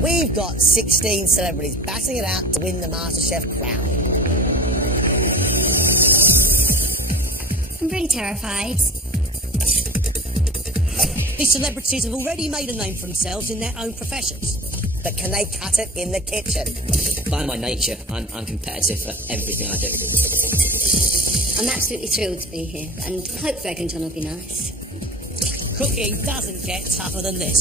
We've got 16 celebrities battling it out to win the MasterChef crown. I'm pretty terrified. These celebrities have already made a name for themselves in their own professions. But can they cut it in the kitchen? By my nature, I'm competitive for everything I do. I'm absolutely thrilled to be here, and hope Greg and John will be nice. Cooking doesn't get tougher than this.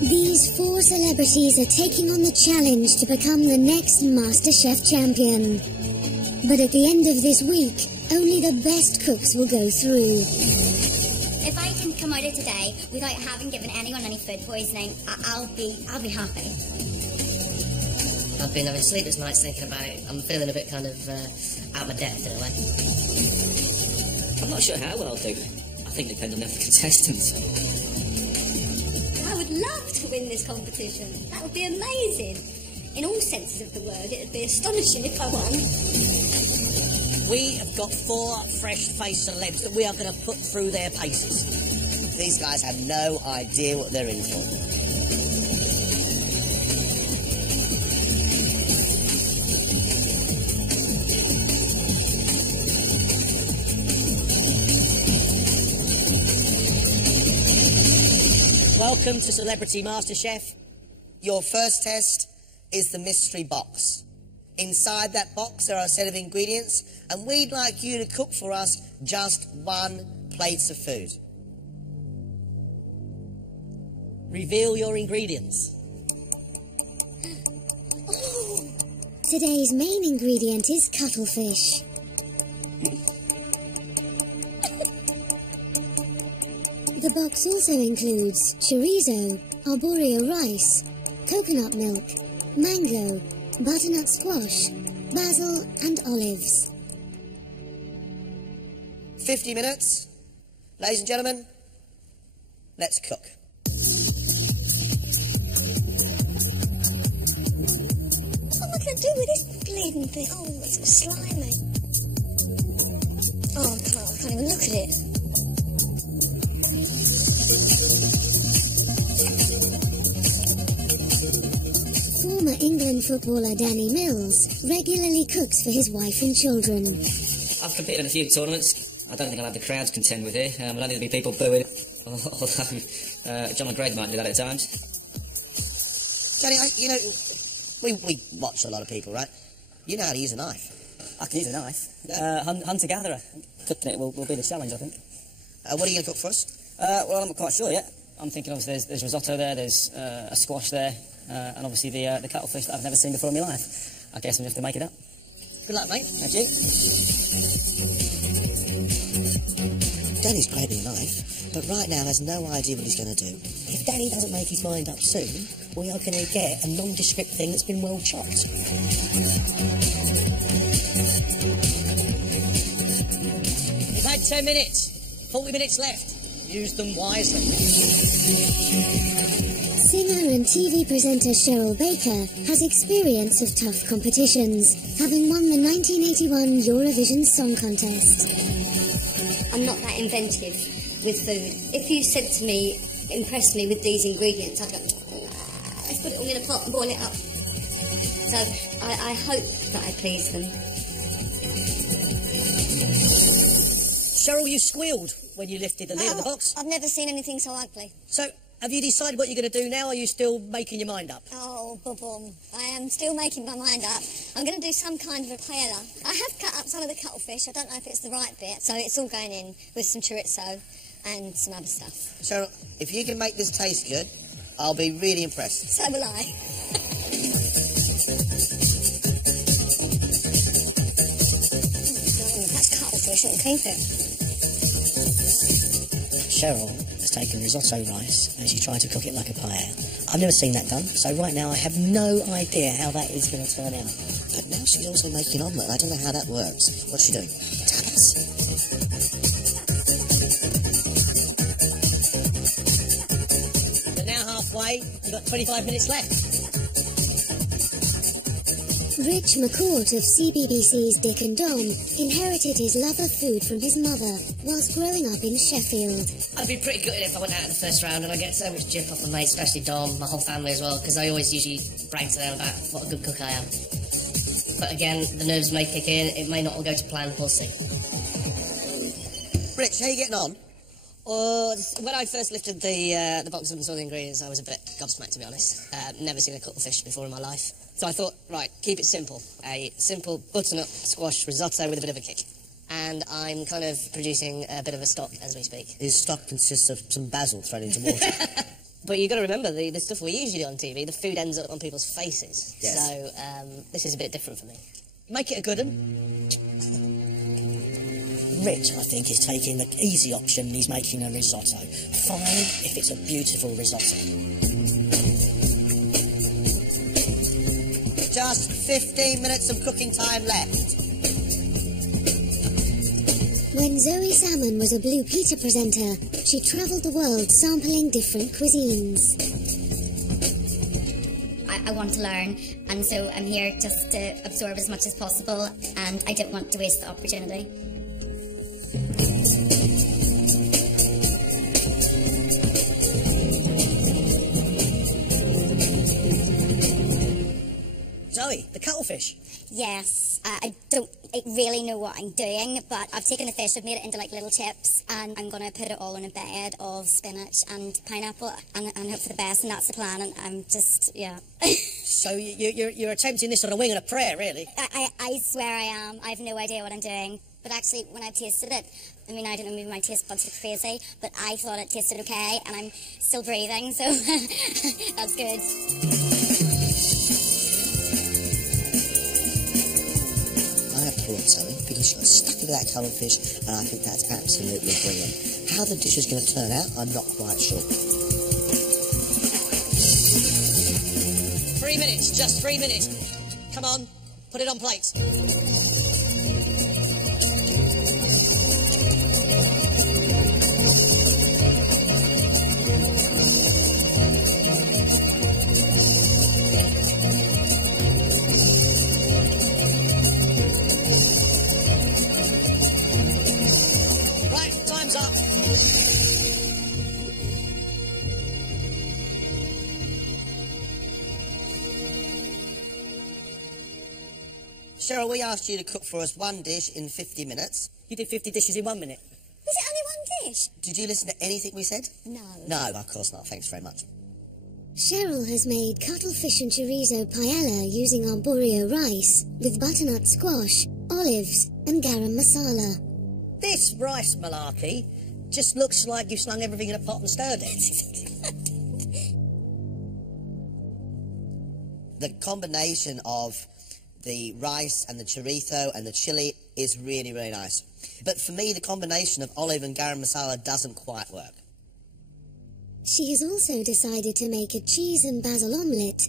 These 4 celebrities are taking on the challenge to become the next MasterChef champion. But at the end of this week, only the best cooks will go through. If I can come out of today without having given anyone any food poisoning, I'll be happy. I've been having sleepless nights thinking about it. I'm feeling a bit kind of out of my depth in a way. I'm not sure how well I'll do. I think it depends on the other contestants. I would love to win this competition. That would be amazing. In all senses of the word, it would be astonishing if I won. We have got 4 fresh-faced celebs that we are going to put through their paces. These guys have no idea what they're in for. Welcome to Celebrity MasterChef. Your first test is the mystery box. Inside that box there are a set of ingredients, and we'd like you to cook for us just 1 plate of food. Reveal your ingredients. Today's main ingredient is cuttlefish. The box also includes chorizo, arborio rice, coconut milk, mango, butternut squash, basil and olives. 50 minutes. Ladies and gentlemen, let's cook. What am I going to do with this bleeding thing? Oh, it's all slimy. Oh, I can't even look at it. Former England footballer Danny Mills regularly cooks for his wife and children. I've competed in a few tournaments. I don't think I'll have the crowds to contend with here. There'll only be people booing. Although John and Greg might do that at times. Danny, you know, we watch a lot of people, right? You know how to use a knife. I can use a knife. Hunter-gatherer. Cooking it will be the challenge, I think. What are you going to cook for us? Well, I'm not quite sure yet. I'm thinking obviously there's risotto there, there's a squash there, and obviously the cuttlefish that I've never seen before in my life. I guess I'm just going to make it up. Good luck, mate. Thank you. Danny's great with a knife, but right now has no idea what he's going to do. If Danny doesn't make his mind up soon, we are going to get a nondescript thing that's been well chopped. You've had 10 minutes, 40 minutes left. Use them wisely. Singer and TV presenter Cheryl Baker has experience of tough competitions, having won the 1981 Eurovision Song Contest. I'm not that inventive with food. If you said to me, impress me with these ingredients, I'd go, let's put it all in a pot and boil it up. So I hope that I please them. Cheryl, you squealed when you lifted the lid of the box. I've never seen anything so ugly. So, have you decided what you're going to do now, or are you still making your mind up? Oh, boom. I am still making my mind up. I'm going to do some kind of a paella. I have cut up some of the cuttlefish. I don't know if it's the right bit, so it's all going in with some chorizo and some other stuff. Cheryl, if you can make this taste good, I'll be really impressed. So will I. That's cuttlefish, I shouldn't keep it. Cheryl has taken risotto rice and she's trying to cook it like a paella. I've never seen that done, so right now I have no idea how that is going to turn out. But now she's also making omelette. I don't know how that works. What's she doing? Tapas. We're now halfway. You've got 25 minutes left. Rich McCourt of CBBC's Dick and Dom inherited his love of food from his mother whilst growing up in Sheffield. I'd be pretty gutted if I went out in the first round, and I get so much jip off my mates, especially Dom, my whole family as well, because I always usually brag to them about what a good cook I am. But again, the nerves may kick in, it may not all go to plan, we'll see. Rich, how are you getting on? When I first lifted the box and saw the ingredients, I was a bit gobsmacked, to be honest. Never seen a cuttlefish before in my life. So I thought, right, keep it simple. A simple butternut squash risotto with a bit of a kick. And I'm kind of producing a bit of a stock as we speak. His stock consists of some basil thrown into water. But you've got to remember, the stuff we usually do on TV, the food ends up on people's faces. Yes. So this is a bit different for me. Make it a good one. Rich, I think, is taking the easy option and he's making a risotto. Fine if it's a beautiful risotto. Just 15 minutes of cooking time left. When Zoe Salmon was a Blue Peter presenter, she travelled the world sampling different cuisines. I want to learn, and so I'm here just to absorb as much as possible, and I don't want to waste the opportunity. Zoe, the cuttlefish. Yes, I don't really know what I'm doing, but I've taken the fish, I've made it into like little chips, and I'm going to put it all in a bed of spinach and pineapple and hope for the best, and that's the plan, and I'm just, yeah. So you're attempting this on a wing and a prayer, really? I swear I am. I have no idea what I'm doing. But actually, when I've tasted it, I mean, I don't know, maybe my taste buds are crazy, but I thought it tasted okay, and I'm still breathing, so that's good. Zoe, because you got stuck into that cuttlefish, and I think that's absolutely brilliant. How the dish is going to turn out, I'm not quite sure. 3 minutes, just 3 minutes. Come on, put it on plates. Cheryl, we asked you to cook for us one dish in 50 minutes. You did 50 dishes in 1 minute. Was it only one dish? Did you listen to anything we said? No. No, of course not. Thanks very much. Cheryl has made cuttlefish and chorizo paella using arborio rice with butternut squash, olives and garam masala. This rice malarkey just looks like you've slung everything in a pot and stirred it. The combination of the rice and the chorizo and the chili is really, really nice. But for me, the combination of olive and garam masala doesn't quite work. She has also decided to make a cheese and basil omelette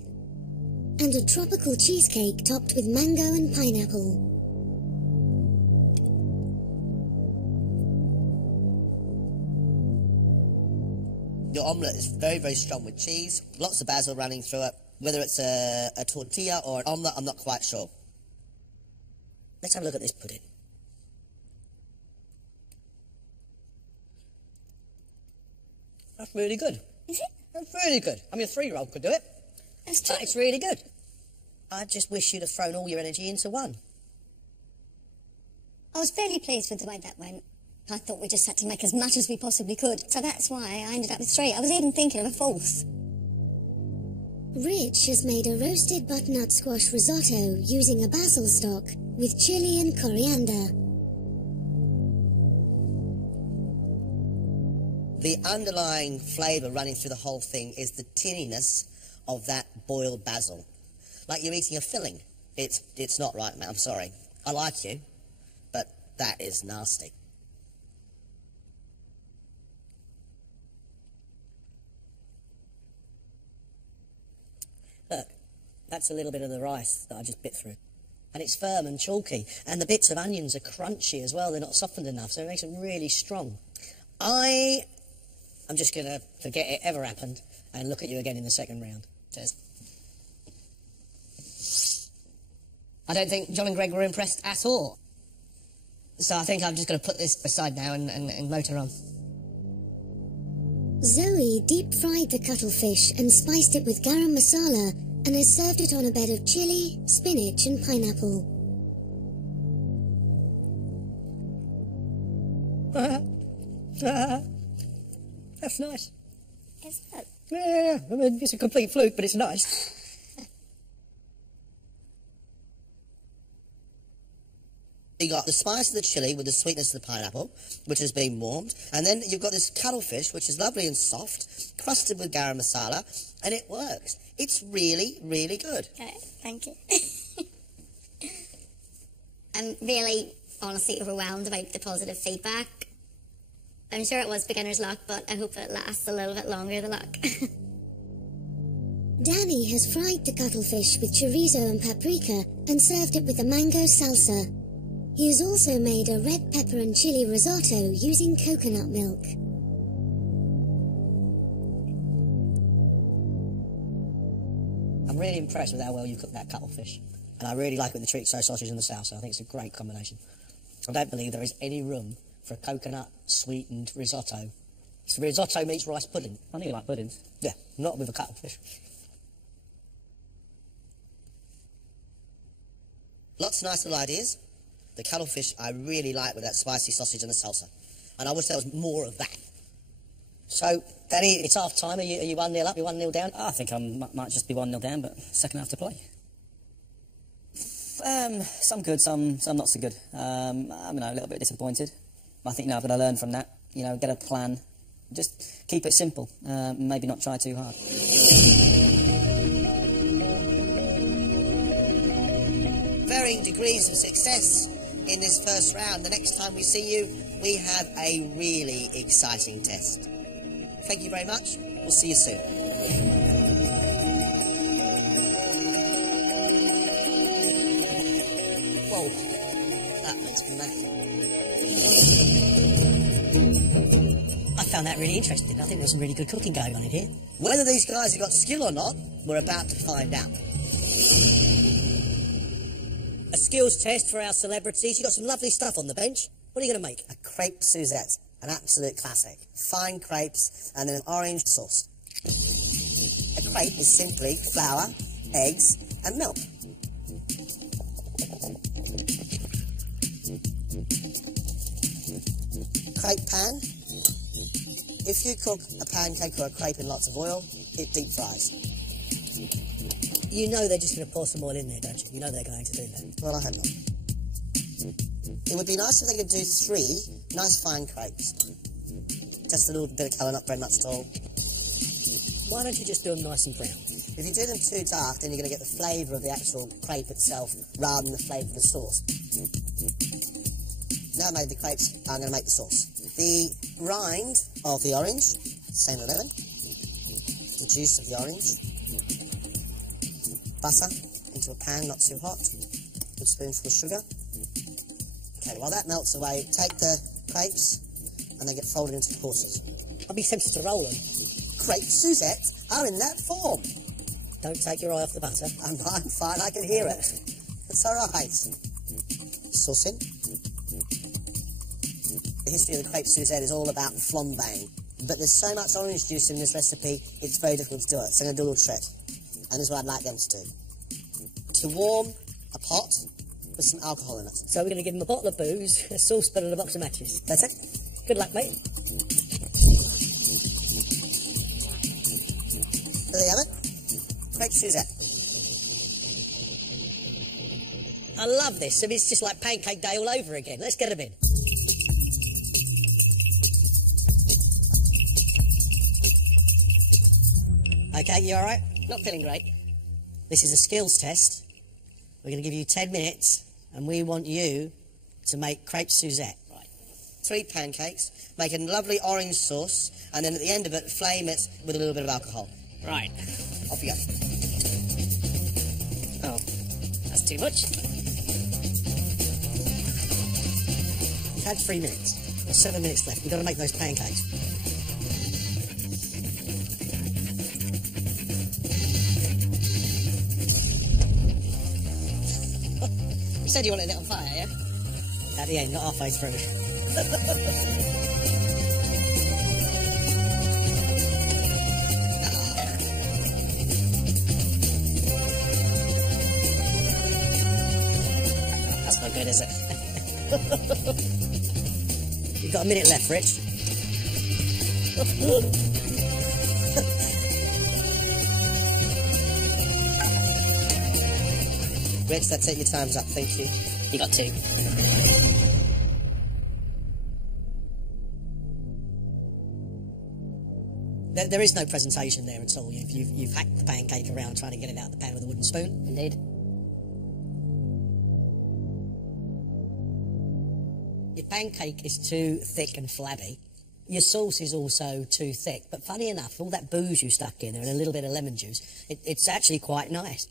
and a tropical cheesecake topped with mango and pineapple. Your omelette is very, very strong with cheese, lots of basil running through it. Whether it's a tortilla or an omelette, I'm not quite sure. Let's have a look at this pudding. That's really good. Is it? That's really good. I mean, a 3-year-old could do it. That's true. It's really good. I just wish you'd have thrown all your energy into one. I was fairly pleased with the way that went. I thought we just had to make as much as we possibly could, so that's why I ended up with 3. I was even thinking of a 4th. Rich has made a roasted butternut squash risotto using a basil stock with chili and coriander. The underlying flavour running through the whole thing is the tinniness of that boiled basil. Like you're eating a filling. It's not right, man. I'm sorry. I like you, but that is nasty. Look, that's a little bit of the rice that I just bit through. And it's firm and chalky. And the bits of onions are crunchy as well. They're not softened enough, so it makes them really strong. I'm just going to forget it ever happened and look at you again in the second round. Cheers. I don't think John and Greg were impressed at all. So I think I'm just going to put this aside now and motor on. Zoe deep-fried the cuttlefish and spiced it with garam masala and has served it on a bed of chili, spinach and pineapple. That's nice. Is it? Yeah, I mean, it's a complete fluke, but it's nice. You got the spice of the chili with the sweetness of the pineapple, which has been warmed, and then you've got this cuttlefish, which is lovely and soft, crusted with garam masala, and it works. It's really, really good. Okay, thank you. I'm really, honestly overwhelmed about the positive feedback. I'm sure it was beginner's luck, but I hope it lasts a little bit longer, the luck. Danny has fried the cuttlefish with chorizo and paprika and served it with a mango salsa. He has also made a red pepper and chili risotto using coconut milk. I'm really impressed with how well you cooked that cuttlefish. And I really like it with the chorizo sausage and the salsa. I think it's a great combination. I don't believe there is any room for a coconut-sweetened risotto. It's risotto meets rice pudding. I know you like puddings. Yeah, not with a cuttlefish. Lots of nice little ideas. The cuttlefish I really like with that spicy sausage and the salsa. And I wish there was more of that. So, Danny, it's half time. Are you 1-0 up? You're 1-0 down? I think I might just be 1-0 down, but second half to play. Some good, some not so good. I'm a little bit disappointed. I think now I've got to learn from that. Get a plan. Just keep it simple. Maybe not try too hard. Varying degrees of success in this first round. The next time we see you, we have a really exciting test. Thank you very much. We'll see you soon. Whoa, that makes me mad. I found that really interesting. I think there's some really good cooking going on in here. Whether these guys have got skill or not, we're about to find out. A skills test for our celebrities. You've got some lovely stuff on the bench. What are you going to make? A crepe Suzette, an absolute classic. Fine crepes and then an orange sauce. A crepe is simply flour, eggs and milk. Crepe pan. If you cook a pancake or a crepe in lots of oil, it deep fries. You know they're just going to pour some oil in there, don't you? You know they're going to do that. Well, I hope not. It would be nice if they could do 3 nice fine crepes. Just a little bit of colour, not very much at all. Why don't you just do them nice and brown? If you do them too dark, then you're going to get the flavour of the actual crepe itself rather than the flavour of the sauce. Now I made the crepes, I'm going to make the sauce. The rind of the orange, same 11. The juice of the orange. Butter into a pan, not too hot. Good spoonful of sugar. Okay, while that melts away, take the crepes and they get folded into quarters. I'd be tempted to roll them. Crepe Suzette are in that form. Don't take your eye off the butter. I'm fine, I can hear it. It's all right. Sauce in. The history of the crepe Suzette is all about flambéing. But there's so much orange juice in this recipe, it's very difficult to do it. So I'm going to do a little trick. And this is what I'd like them to do. To warm a pot with some alcohol in it. So we're going to give them a bottle of booze, a saucepan and a box of matches. That's it. Good luck, mate. There you have it. Crepe Suzette. I love this. I mean, it's just like pancake day all over again. Let's get them in. Okay, you all right? Not feeling great. This is a skills test. We're going to give you 10 minutes, and we want you to make crepe Suzette. Right. 3 pancakes, make a lovely orange sauce, and then at the end of it, flame it with a little bit of alcohol. Right. Off you go. Oh, that's too much. You've had 3 minutes. There's 7 minutes left. We've got to make those pancakes. You said you wanted it on fire, yeah? At the end, not halfway through. That's not good, is it? You've got a minute left, Rich. Rich, that's it. Your time's up. Thank you. You got 2. There is no presentation there at all. You've hacked the pancake around trying to get it out of the pan with a wooden spoon. Indeed. Your pancake is too thick and flabby. Your sauce is also too thick. But funny enough, all that booze you stuck in there and a little bit of lemon juice, it's actually quite nice.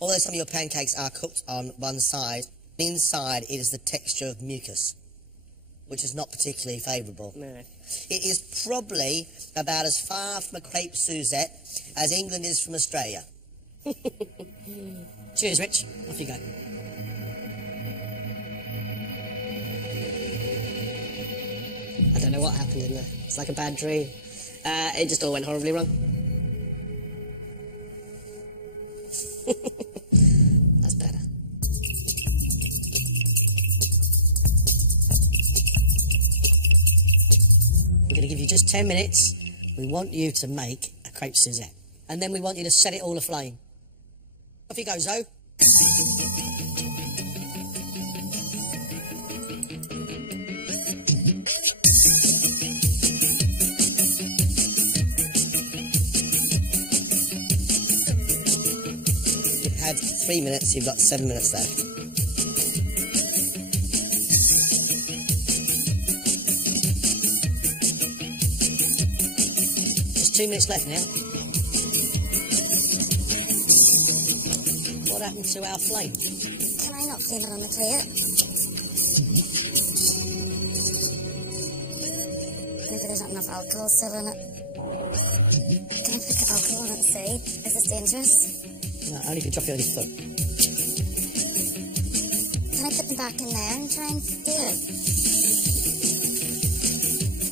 Although some of your pancakes are cooked on one side, inside it is the texture of mucus, which is not particularly favourable. No. It is probably about as far from a crepe Suzette as England is from Australia. Cheers, Rich. Off you go. I don't know what happened in there. It's like a bad dream. It just all went horribly wrong. That's better. We're going to give you just 10 minutes. We want you to make a crepe Suzette. And then we want you to set it all aflame. Off you go, Zoe. You've had 3 minutes, you've got 7 minutes left. There's 2 minutes left now. What happened to our flame? Can I not flame it on the plate? Maybe there's not enough alcohol still in it. Can I put the alcohol in it and see? Is this dangerous? No, only if you drop it on your foot. Can I put them back in there and try and do it?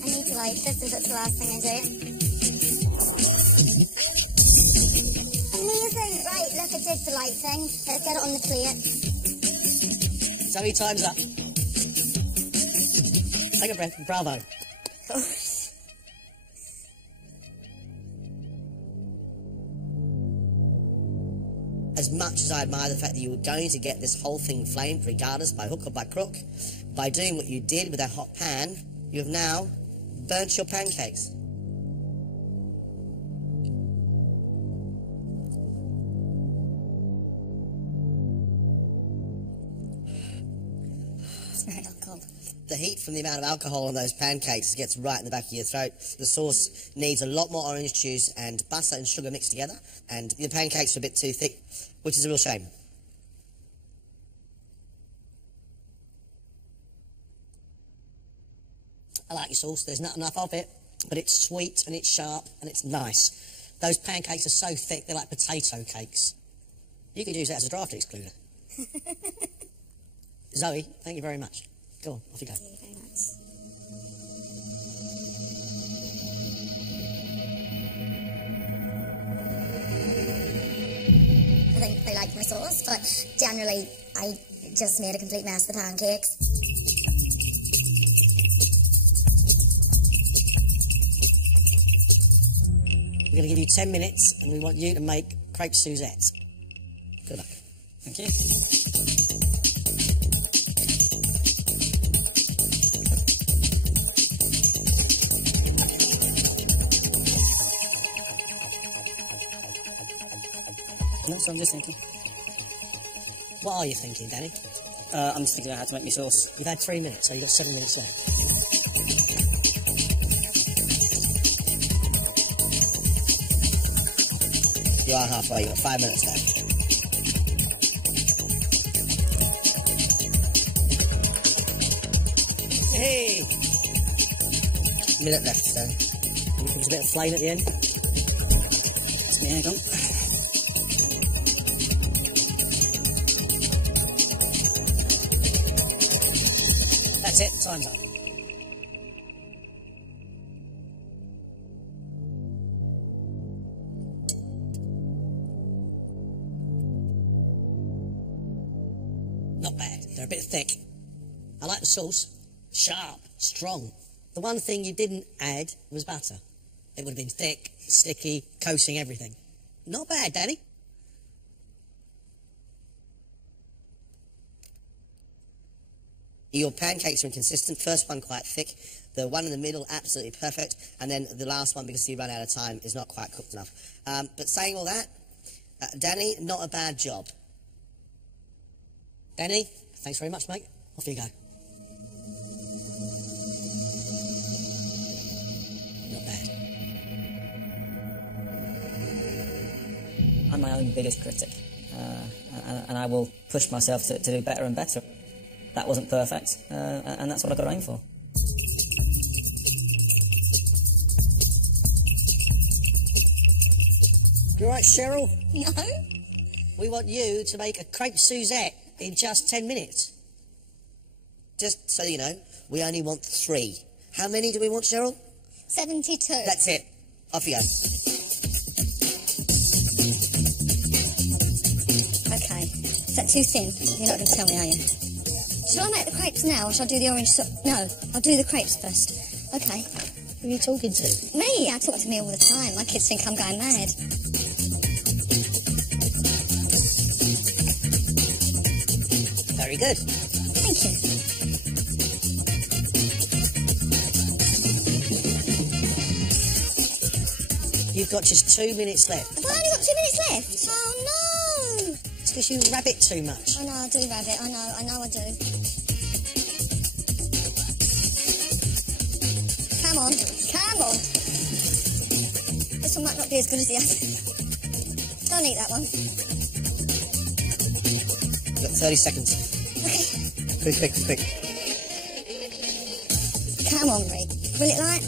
I need to light this if it's the last thing I do. Amazing! Right, look, I did the light thing. Let's get it on the plate. Zoe, time's up. Take a breath. Bravo. As much as I admire the fact that you were going to get this whole thing flamed, regardless, by hook or by crook, by doing what you did with that hot pan, you have now burnt your pancakes. It's very alcohol. The heat from the amount of alcohol on those pancakes gets right in the back of your throat. The sauce needs a lot more orange juice and butter and sugar mixed together, and the pancakes are a bit too thick, which is a real shame. I like your sauce. There's not enough of it, but it's sweet and it's sharp and it's nice. Those pancakes are so thick, they're like potato cakes. You could use that as a draft excluder. Zoe, thank you very much. Go on, off you go. Thank you very much. I think they like my sauce, but generally I just made a complete mess of the pancakes. We're going to give you 10 minutes and we want you to make crepe Suzettes. Good luck. Thank you. No, so I'm just thinking. What are you thinking, Danny? I'm just thinking about how to make my sauce. You've had 3 minutes, so you've got 7 minutes left. You are halfway, you've got 5 minutes left. Hey! Minute left, so. There's a bit of flame at the end. Yeah, go on. That's it, time's up. Not bad. They're a bit thick. I like the sauce. Sharp, strong. The one thing you didn't add was butter. It would have been thick, sticky, coating everything. Not bad, Danny. Your pancakes are inconsistent. First one quite thick. The one in the middle, absolutely perfect. And then the last one, because you run out of time, is not quite cooked enough. But saying all that, Danny, not a bad job. Danny, thanks very much, mate. Off you go. Not bad. I'm my own biggest critic, and I will push myself to do better and better. That wasn't perfect, and that's what I've got to aim for. You all right, Cheryl? No? We want you to make a crepe Suzette in just 10 minutes. Just so you know, we only want 3. How many do we want, Cheryl? 72. That's it. Off you go. Okay. Is that too thin? You're not going to tell me, are you? Shall I make the crepes now, or shall I do the orange sauce? No, I'll do the crepes first. Okay. Who are you talking to? Me? I talk to me all the time. My kids think I'm going mad. Very good. Thank you. You've got just 2 minutes left. Have I only got 2 minutes left? Oh, no! It's because you rabbit too much. I know, I do rabbit. I know I do. Come on. Come on. This one might not be as good as the other. Don't eat that one. You've got 30 seconds. Okay. Quick. Come on, Rick. Will it light?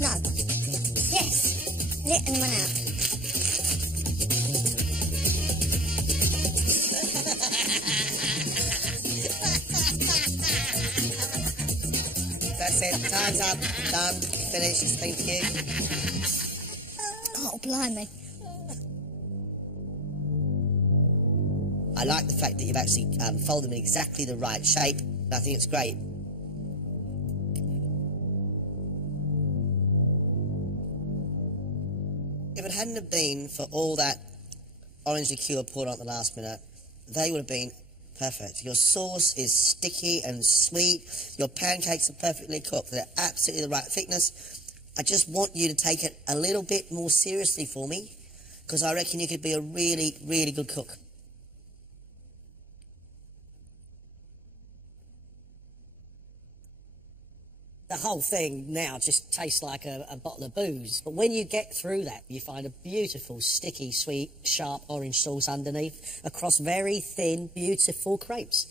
No. Yes. Lit and went out. That's it. Time's up. Done. Finished. Thank you. Oh, blimey. I like the fact that you've actually folded them in exactly the right shape. I think it's great. If it hadn't have been for all that orange liqueur poured on at the last minute, they would have been perfect. Your sauce is sticky and sweet. Your pancakes are perfectly cooked. They're absolutely the right thickness. I just want you to take it a little bit more seriously for me, because I reckon you could be a really, really good cook. The whole thing now just tastes like a bottle of booze. But when you get through that, you find a beautiful, sticky, sweet, sharp orange sauce underneath across very thin, beautiful crepes.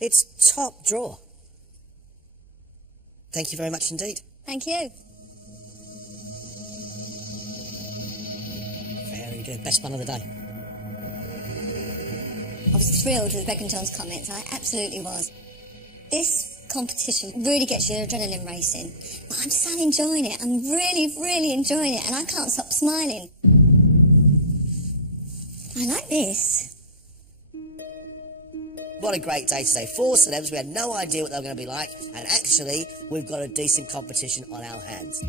It's top drawer. Thank you very much indeed. Thank you. Very good. Best one of the day. I was thrilled with Greg and John's comments. I absolutely was. This competition really gets your adrenaline racing. But I'm so enjoying it. I'm really, really enjoying it, and I can't stop smiling. I like this. What a great day today. 4 celebs. We had no idea what they were going to be like, and actually, we've got a decent competition on our hands.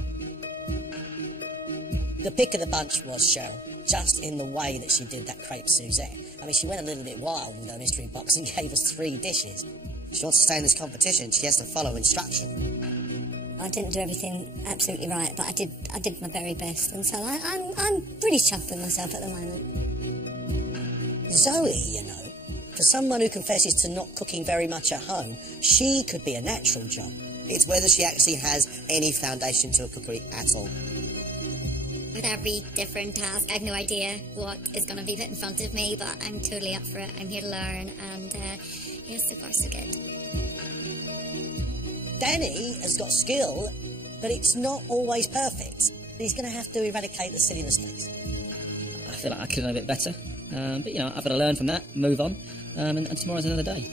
The pick of the bunch was Cheryl, just in the way that she did that crepe Suzette. I mean, she went a little bit wild with her mystery box and gave us 3 dishes. If she wants to stay in this competition, she has to follow instruction. I didn't do everything absolutely right, but I did my very best, and so I'm pretty chuffed with myself at the moment. Zoe, you know, for someone who confesses to not cooking very much at home, she could be a natural job. It's whether she actually has any foundation to a cookery at all. With every different task, I have no idea what is going to be put in front of me, but I'm totally up for it. I'm here to learn, and yeah, so far so good. Danny has got skill, but it's not always perfect. but he's going to have to eradicate the silly mistakes. I feel like I could have done a bit better. But, you know, I've got to learn from that, move on, and tomorrow's another day.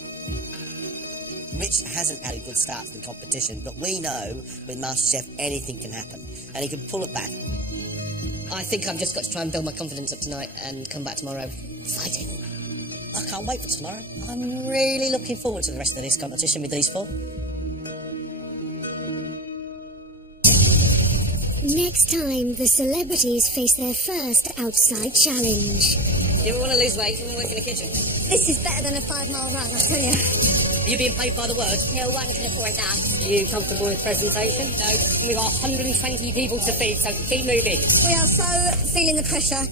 Mitch hasn't had a good start to the competition, but we know with MasterChef anything can happen, and he can pull it back. I think I've just got to try and build my confidence up tonight and come back tomorrow fighting. I can't wait for tomorrow. I'm really looking forward to the rest of this competition with these 4. Next time, the celebrities face their first outside challenge. You ever want to lose weight? You want to work in the kitchen? This is better than a 5-mile run, I tell you. Are you being paid by the word? No one can afford that. Are you comfortable with presentation? No. We've got 120 people to feed, so keep moving. We are so feeling the pressure.